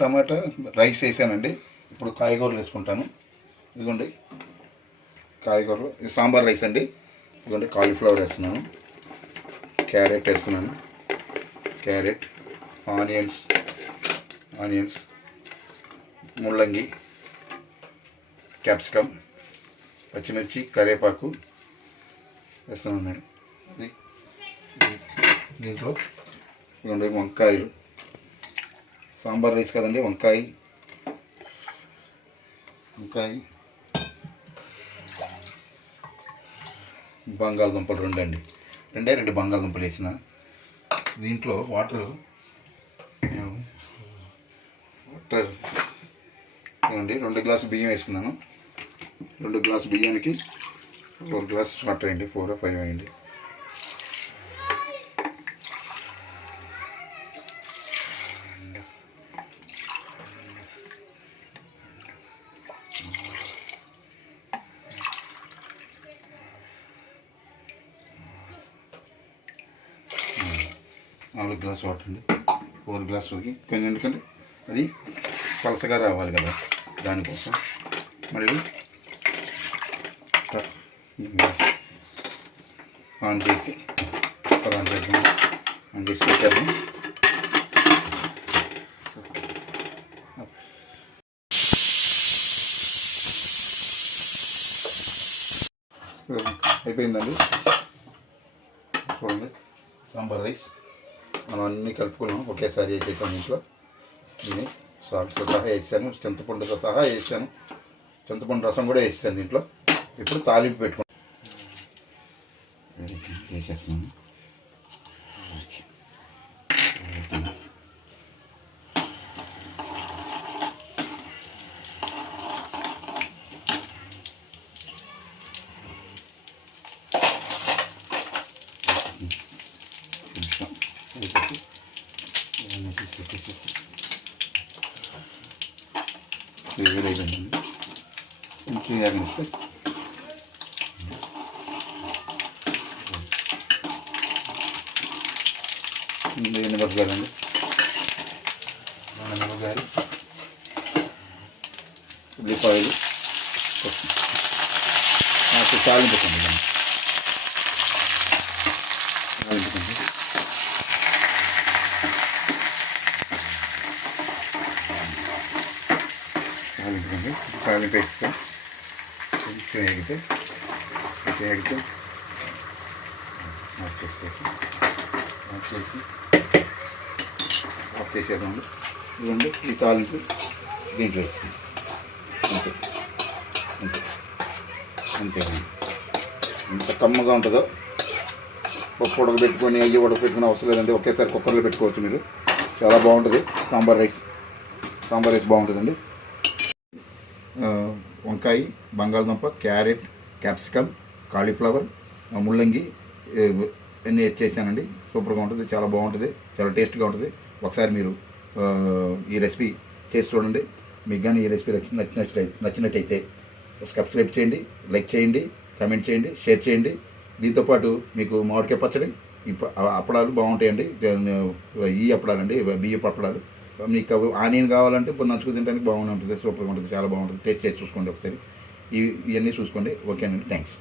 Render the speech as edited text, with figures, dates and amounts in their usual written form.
టమాటా rice వేసానండి. ఇప్పుడు కాయగూరలు వేసుకుంటాను. ఇదిగోండి కాయగూరలు, ఇది సాంబార్ రైస్ అండి. ఇదిగోండి కాలీఫ్లవర్ వేస్తున్నాను, క్యారెట్ వేస్తున్నాను, క్యారెట్, ఆనియన్స్, ముల్లంగి, క్యాప్సికమ్, పచ్చిమిర్చి, కరివేపాకు వేస్తున్నాను. దీంట్లో ఇదిగోండి వంకాయలు, సాంబార్ రైస్ కదండి, వంకాయ, బంగాళదుంపలు రెండు బంగాళదుంపలు వేసిన. దీంట్లో వాటర్ ఇవ్వండి, 2 గ్లాసు బియ్యం వేసుకున్నాను. 2 గ్లాసు బియ్యానికి 4 గ్లాస్ వాటర్ వేయండి, 4 or 5 వేయండి. నాలుగు గ్లాస్ వాటర్ అండి, 4 గ్లాసులకి కొంచెం, ఎందుకంటే అది పలసగా రావాలి కదా, దానికోసం. మళ్ళీ ఆన్ చేసి పెట్టాము. అయిపోయిందండి. చూడండి సాంబార్ రైస్ మనం అన్నీ కలుపుకున్నాం, ఒకేసారి వేసేసాను. ఇంట్లో దీన్ని సాల్ట్తో సహా వేసాను, చింతపండుతో సహా వేసాను, చింతపండు రసం కూడా వేసాను దీంట్లో. ఇప్పుడు తాలింపు పెట్టుకున్నాను, వేసేస్తున్నాను. వేరైపోయిందండి, కొంచెం వేగనిస్తే మిరపకాయలండి, మిరపకాయలు, ఉల్లిపాయలు, తాలింపుకండి తాలింపు వేస్తాం. కొంచెం ఎగితే ఆఫ్ చేసేదండి. ఇదిగోండి ఈ తాలింపు దీంట్లో వేస్తుంది, అంతేనండి. ఎంత కమ్మగా ఉంటుందో. పప్పు ఉడకబెట్టుకొని ఉడకబెట్టుకునే అవసరం లేదండి, ఒకేసారి కుక్కర్లో పెట్టుకోవచ్చు మీరు. చాలా బాగుంటుంది సాంబార్ రైస్ బాగుంటుందండి. వంకాయ, బంగాళదుంప, క్యారెట్, క్యాప్సికమ్, కాలీఫ్లవర్, ముల్లంగి అన్నీ చేశానండి. సూపర్గా ఉంటుంది, చాలా బాగుంటుంది, చాలా టేస్ట్గా ఉంటుంది. ఒకసారి మీరు ఈ రెసిపీ చేసి చూడండి. మీకు కానీ ఈ రెసిపీ నచ్చినట్టయితే సబ్స్క్రైబ్ చేయండి, లైక్ చేయండి, కామెంట్ చేయండి, షేర్ చేయండి. దీంతోపాటు మీకు మామిడికాయ పచ్చడి, ఈ అప్పడాలు బాగుంటాయండి. ఈ అప్పడాలండి, బియ్యపు అప్పడాలు. మీకు ఆనియన్ కావాలంటే ఇప్పుడు నంచుకు తినడానికి బాగుంటుంది, సూపర్గా ఉంటుంది, చాలా బాగుంటుంది. టేస్ట్ చేసి చూసుకోండి ఒకసారి, ఇవన్నీ చూసుకోండి. ఓకేనండి, థ్యాంక్స్.